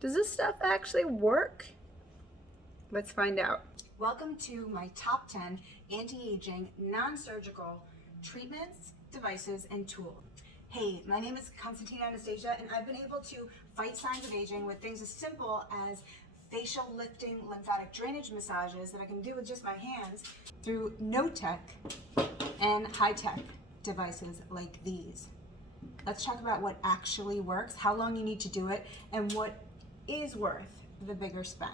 Does this stuff actually work? Let's find out. Welcome to my top 10 anti-aging non-surgical treatments, devices, and tools. Hey, my name is Constantina Anastasia, and I've been able to fight signs of aging with things as simple as facial lifting lymphatic drainage massages that I can do with just my hands through no-tech and high-tech devices like these. Let's talk about what actually works, how long you need to do it, and what is worth the bigger spend.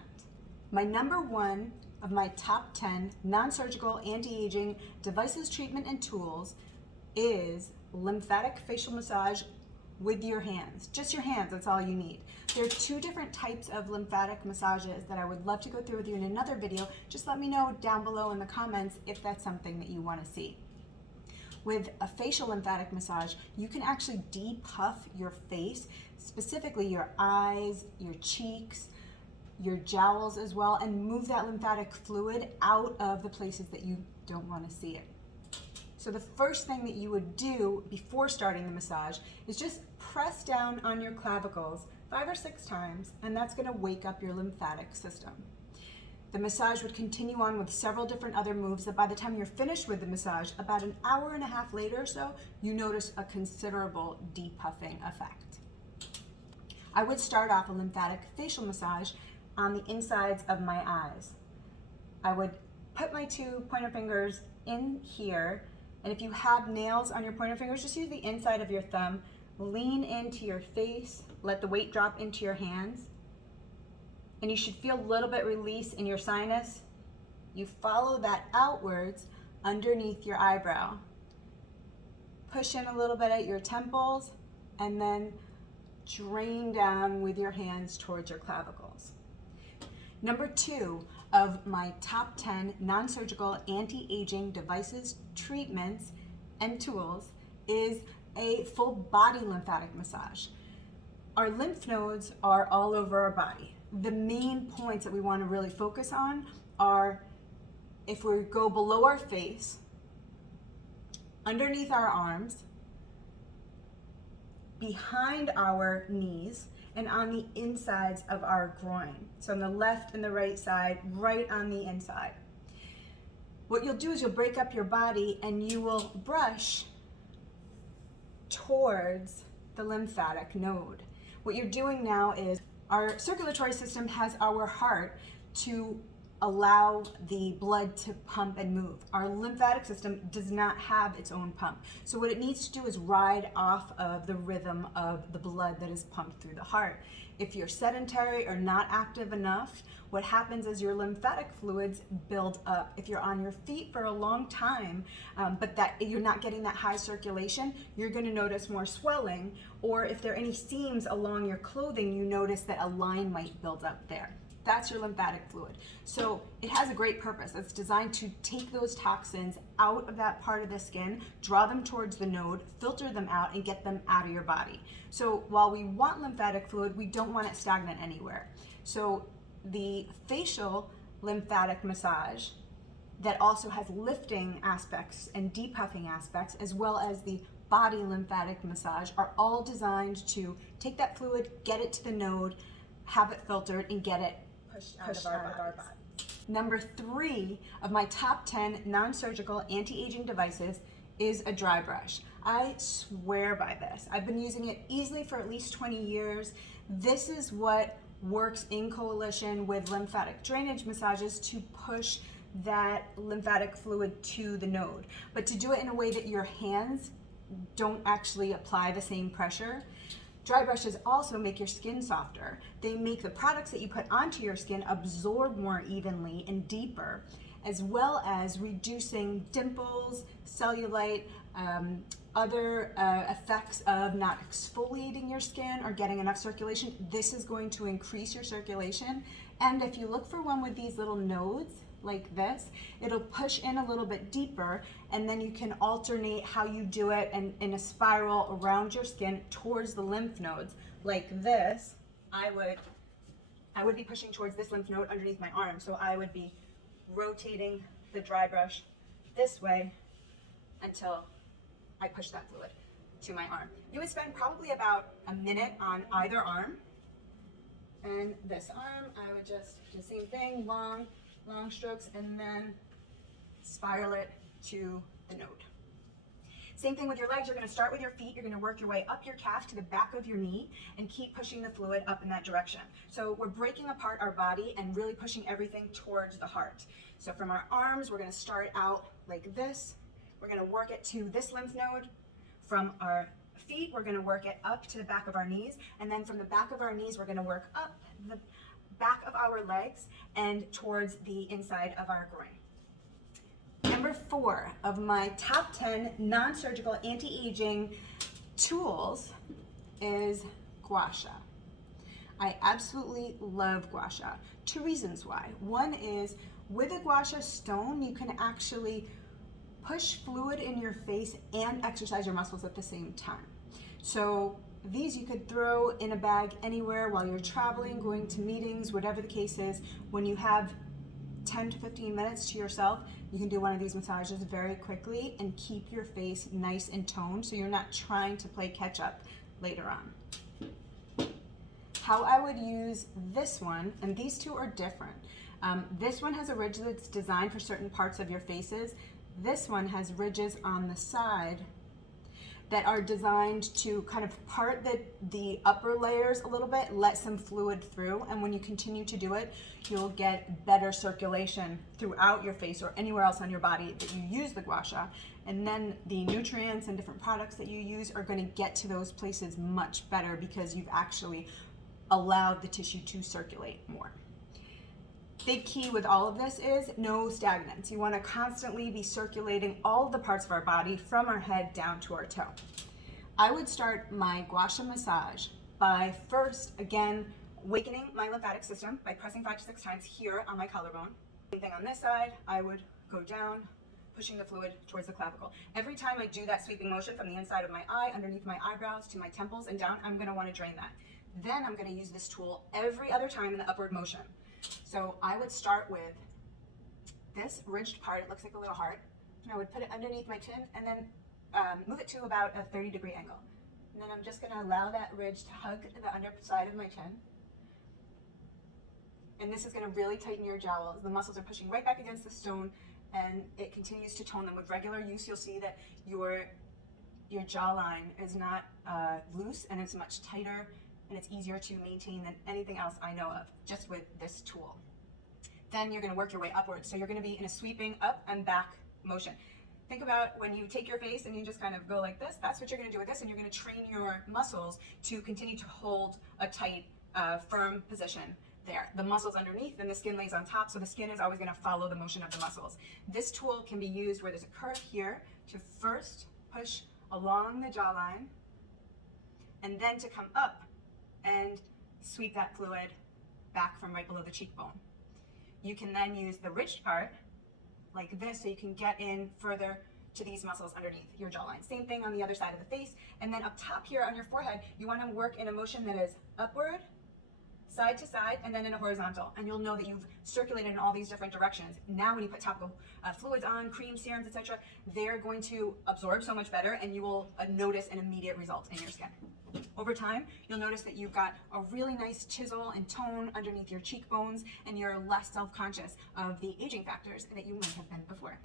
My number one of my top 10 non-surgical anti-aging devices, treatment, and tools is lymphatic facial massage with your hands. Just your hands, that's all you need. There are two different types of lymphatic massages that I would love to go through with you in another video. Just let me know down below in the comments if that's something that you want to see. With a facial lymphatic massage, you can actually depuff your face, specifically your eyes, your cheeks, your jowls as well, and move that lymphatic fluid out of the places that you don't want to see it. So the first thing that you would do before starting the massage is just press down on your clavicles 5 or 6 times, and that's going to wake up your lymphatic system. The massage would continue on with several different other moves that by the time you're finished with the massage, about an hour and a half later or so, you notice a considerable depuffing effect. I would start off a lymphatic facial massage on the insides of my eyes. I would put my 2 pointer fingers in here, and if you have nails on your pointer fingers, just use the inside of your thumb, lean into your face, let the weight drop into your hands, and you should feel a little bit release in your sinus. You follow that outwards underneath your eyebrow. Push in a little bit at your temples, and then drain down with your hands towards your clavicles. Number 2 of my top 10 non-surgical anti-aging devices, treatments, and tools is a full body lymphatic massage. Our lymph nodes are all over our body. The main points that we want to really focus on are if we go below our face, underneath our arms, behind our knees, and on the insides of our groin. So on the left and the right side, right on the inside. What you'll do is you'll break up your body and you will brush towards the lymphatic node. What you're doing now is our circulatory system has our heart to allow the blood to pump and move. Our lymphatic system does not have its own pump. So what it needs to do is ride off of the rhythm of the blood that is pumped through the heart. If you're sedentary or not active enough, what happens is your lymphatic fluids build up. If you're on your feet for a long time, but that you're not getting that high circulation, you're going to notice more swelling. Or if there are any seams along your clothing, you notice that a line might build up there. That's your lymphatic fluid. So it has a great purpose. It's designed to take those toxins out of that part of the skin, draw them towards the node, filter them out, and get them out of your body. So while we want lymphatic fluid, we don't want it stagnant anywhere. So the facial lymphatic massage that also has lifting aspects and depuffing aspects, as well as the body lymphatic massage, are all designed to take that fluid, get it to the node, have it filtered, and get it pushed out of our bodies. Number 3 of my top 10 non-surgical anti-aging devices is a dry brush. I swear by this. I've been using it easily for at least 20 years. This is what works in coalition with lymphatic drainage massages to push that lymphatic fluid to the node. But to do it in a way that your hands don't actually apply the same pressure. Dry brushes also make your skin softer. They make the products that you put onto your skin absorb more evenly and deeper, as well as reducing dimples, cellulite, other effects of not exfoliating your skin or getting enough circulation. This is going to increase your circulation. And if you look for one with these little nodes, like this, it'll push in a little bit deeper, and then you can alternate how you do it and in a spiral around your skin towards the lymph nodes. Like this, I would be pushing towards this lymph node underneath my arm. So I would be rotating the dry brush this way until I push that fluid to my arm. You would spend probably about a minute on either arm, And this arm, I would just do the same thing, long strokes, and then spiral it to the node. Same thing with your legs. You're going to start with your feet. You're going to work your way up your calf to the back of your knee and keep pushing the fluid up in that direction. So we're breaking apart our body and really pushing everything towards the heart. So from our arms, we're going to start out like this. We're going to work it to this lymph node. From our feet, we're going to work it up to the back of our knees. And then from the back of our knees, we're going to work up the back of our legs and towards the inside of our groin. Number 4 of my top 10 non-surgical anti-aging tools is gua sha. I absolutely love gua sha. 2 reasons why. One is with a gua sha stone, you can actually push fluid in your face and exercise your muscles at the same time. So these you could throw in a bag anywhere while you're traveling, going to meetings, whatever the case is. When you have 10 to 15 minutes to yourself, you can do one of these massages very quickly and keep your face nice and toned so you're not trying to play catch up later on. How I would use this one, and these two are different. This one has a ridge that's designed for certain parts of your faces. This one has ridges on the side that are designed to kind of part the upper layers a little bit, let some fluid through, and when you continue to do it, you'll get better circulation throughout your face or anywhere else on your body that you use the gua sha, and then the nutrients and different products that you use are going to get to those places much better because you've actually allowed the tissue to circulate more. Big key with all of this is no stagnance. You want to constantly be circulating all of the parts of our body from our head down to our toe. I would start my gua sha massage by first, again, awakening my lymphatic system by pressing 5 to 6 times here on my collarbone. Same thing on this side, I would go down, pushing the fluid towards the clavicle. Every time I do that sweeping motion from the inside of my eye, underneath my eyebrows, to my temples and down, I'm going to want to drain that. Then I'm going to use this tool every other time in the upward motion. So I would start with this ridged part, it looks like a little heart, and I would put it underneath my chin and then move it to about a 30-degree angle. And then I'm just going to allow that ridge to hug the underside of my chin. And this is going to really tighten your jowls. The muscles are pushing right back against the stone, and it continues to tone them. With regular use, you'll see that your jawline is not loose, and it's much tighter, and it's easier to maintain than anything else I know of, just with this tool. Then you're going to work your way upwards. So you're going to be in a sweeping up and back motion. Think about when you take your face and you just kind of go like this. That's what you're going to do with this, and you're going to train your muscles to continue to hold a tight, firm position there. The muscles underneath and the skin lays on top, so the skin is always going to follow the motion of the muscles. This tool can be used where there's a curve here to first push along the jawline and then to come up and sweep that fluid back from right below the cheekbone. You can then use the ridged part like this so you can get in further to these muscles underneath your jawline. Same thing on the other side of the face. And then up top here on your forehead, you want to work in a motion that is upward, side to side, and then in a horizontal. And you'll know that you've circulated in all these different directions. Now when you put topical fluids on, creams, serums, etc., they're going to absorb so much better, and you will notice an immediate result in your skin. Over time, you'll notice that you've got a really nice chisel and tone underneath your cheekbones, and you're less self-conscious of the aging factors that you might have been before.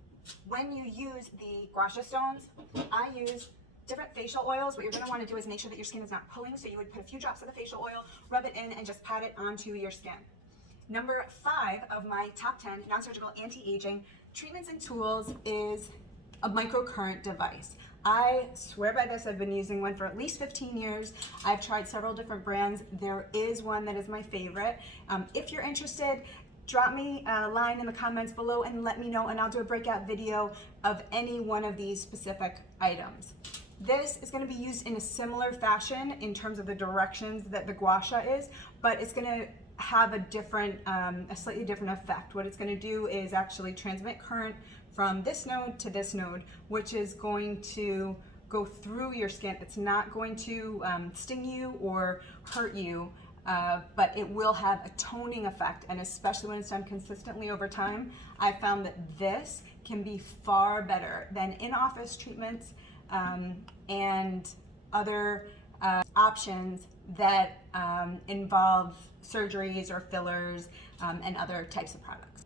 When you use the gua sha stones, I use different facial oils. What you're going to want to do is make sure that your skin is not pulling, so you would put a few drops of the facial oil, rub it in, and just pat it onto your skin. Number 5 of my top 10 non-surgical anti-aging treatments and tools is a microcurrent device. I swear by this. I've been using one for at least 15 years. I've tried several different brands. There is one that is my favorite. If you're interested, drop me a line in the comments below and let me know, and I'll do a breakout video of any one of these specific items. This is going to be used in a similar fashion in terms of the directions that the gua sha is, but it's going to have a slightly different effect. What it's going to do is actually transmit current from this node to this node, which is going to go through your skin. It's not going to sting you or hurt you, but it will have a toning effect, and especially when it's done consistently over time, I found that this can be far better than in-office treatments and other options that involve surgeries or fillers and other types of products.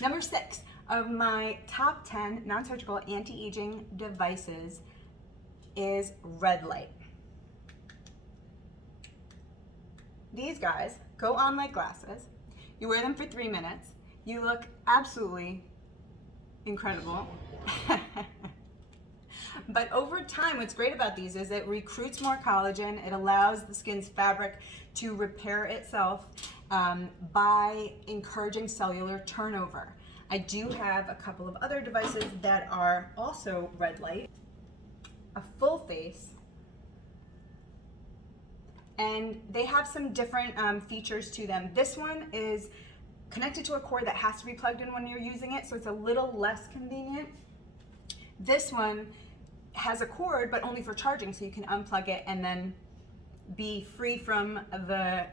Number 6 of my top 10 non-surgical anti-aging devices is red light. These guys go on like glasses. You wear them for 3 minutes. You look absolutely incredible. But over time, what's great about these is it recruits more collagen. It allows the skin's fabric to repair itself by encouraging cellular turnover. I do have a couple of other devices that are also red light, a full face, and they have some different features to them. This one is connected to a cord that has to be plugged in when you're using it, so it's a little less convenient. This one has a cord, but only for charging, so you can unplug it and then be free from the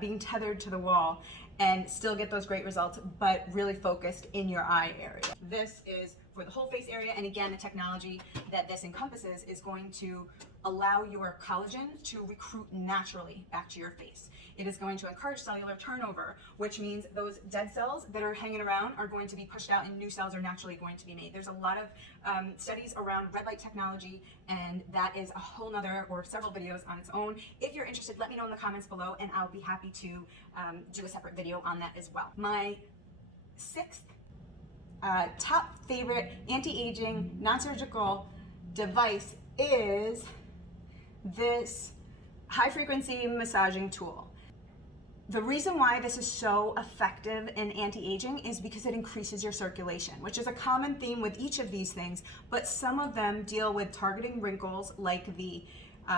being tethered to the wall and still get those great results, but really focused in your eye area. This is for the whole face area, and again, the technology that this encompasses is going to allow your collagen to recruit naturally back to your face. It is going to encourage cellular turnover, which means those dead cells that are hanging around are going to be pushed out and new cells are naturally going to be made. There's a lot of studies around red light technology, and that is a whole nother or several videos on its own. If you're interested, let me know in the comments below, and I'll be happy to do a separate video on that as well. My 6th top favorite anti-aging non-surgical device is this high-frequency massaging tool. The reason why this is so effective in anti-aging is because it increases your circulation, which is a common theme with each of these things, but some of them deal with targeting wrinkles like the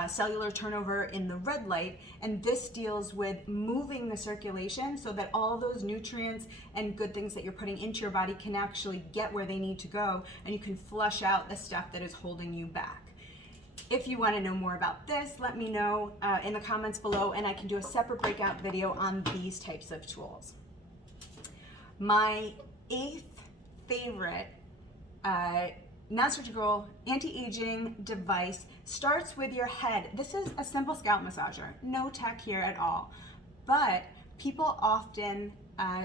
cellular turnover in the red light, and this deals with moving the circulation so that all those nutrients and good things that you're putting into your body can actually get where they need to go, and you can flush out the stuff that is holding you back. If you want to know more about this, let me know in the comments below, and I can do a separate breakout video on these types of tools. My 8th favorite non-surgical anti-aging device starts with your head. This is a simple scalp massager, no tech here at all, but people often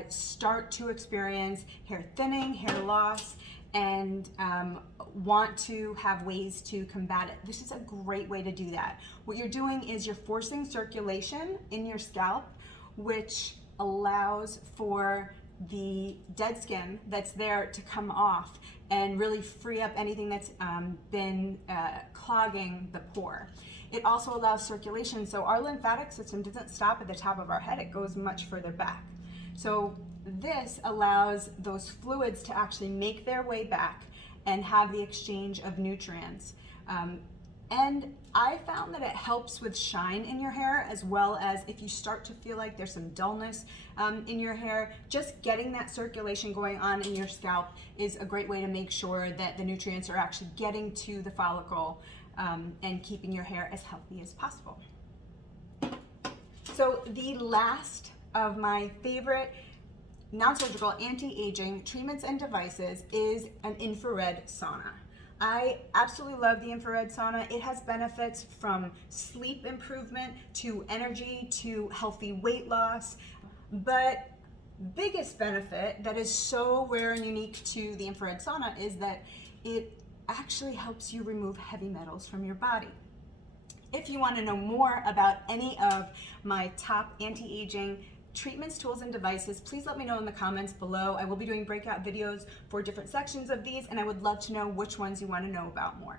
start to experience hair thinning, hair loss, and want to have ways to combat it. This is a great way to do that. What you're doing is you're forcing circulation in your scalp, which allows for the dead skin that's there to come off and really free up anything that's been clogging the pore. It also allows circulation, so our lymphatic system doesn't stop at the top of our head, it goes much further back. So this allows those fluids to actually make their way back and have the exchange of nutrients. And I found that it helps with shine in your hair, as well as if you start to feel like there's some dullness in your hair, just getting that circulation going on in your scalp is a great way to make sure that the nutrients are actually getting to the follicle and keeping your hair as healthy as possible. So the last of my favorite non-surgical anti-aging treatments and devices is an infrared sauna. I absolutely love the infrared sauna. It has benefits from sleep improvement to energy to healthy weight loss, but biggest benefit that is so rare and unique to the infrared sauna is that it actually helps you remove heavy metals from your body. If you want to know more about any of my top anti-aging treatments, tools, and devices, please let me know in the comments below. I will be doing breakout videos for different sections of these, and I would love to know which ones you want to know about more.